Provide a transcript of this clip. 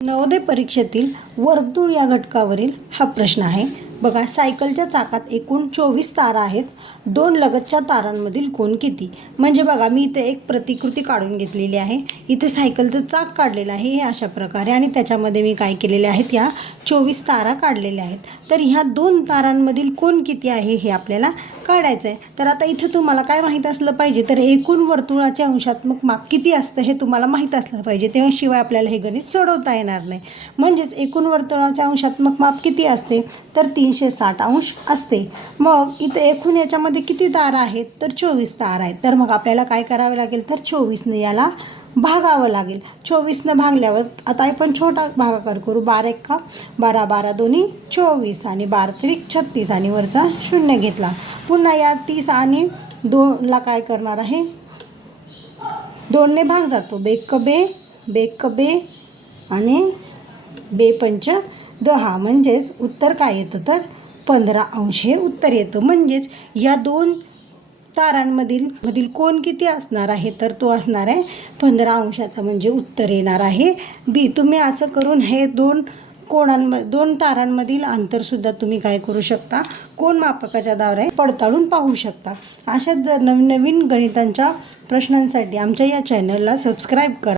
नवोदय परीक्षेतील वर्तुळ या घटकावरील हा प्रश्न आहे. बघा, सायकलच्या चाकात एकूण 24 तारा आहेत. 2 लगतच्या तारांमधील कोन किती? म्हणजे बघा, मी इथे एक प्रतिकृती काढून घेतलेली आहे. इथे सायकलचं चाक काढलेलं आहे हे अशा प्रकारे, आणि त्याच्यामध्ये मी काय केलेले आहेत, या 24 तारा काढलेल्या आहेत. तर ह्या 2 तारांमधील कोन किती आहे हे आपल्याला काढायचं आहे. तर आता इथं तुम्हाला काय माहीत असलं पाहिजे, तर एकूण वर्तुळाचे अंशात्मक माप किती असतं हे तुम्हाला माहीत असलं पाहिजे. त्याशिवाय आपल्याला हे गणित सोडवता येणार नाही. म्हणजेच एकूण वर्तुळाचे अंशात्मक माप किती असते, तर 360 अंश असते. मग इथे एकूण याच्यामध्ये किती तारा आहेत, तर 24 तारा आहेत. तर मग आपल्याला काय करावे लागेल, तर 24ने याला भागावं लागेल. 24ने भागल्यावर आता आपण छोटा भागाकार करू. 12 एका 12, 12 दोन्ही 24 आणि 12 त्रिक 36 आणि वरचा 0 घेतला. पुन्हा या 30 आणि 2ला काय करणार आहे, 2ने भाग जातो. बेक बे, बेक बे आणि बे पंच 10, म्हणजेच उत्तर काय येतं, तर 15 अंश हे उत्तर येतं. म्हणजेच या 2 तारांमधील कोन किती असणार आहे, तर तो असणार आहे 15 अंशाचा, म्हणजे उत्तर येणार आहे बी. तुम्ही असं करून हे 2 तारांमधील अंतरसुद्धा तुम्ही काय करू शकता, कोन मापकाच्या द्वारे पडताळून पाहू शकता. अशाच जर नवीन गणितांच्या प्रश्नांसाठी आमच्या या चॅनलला सबस्क्राईब करा.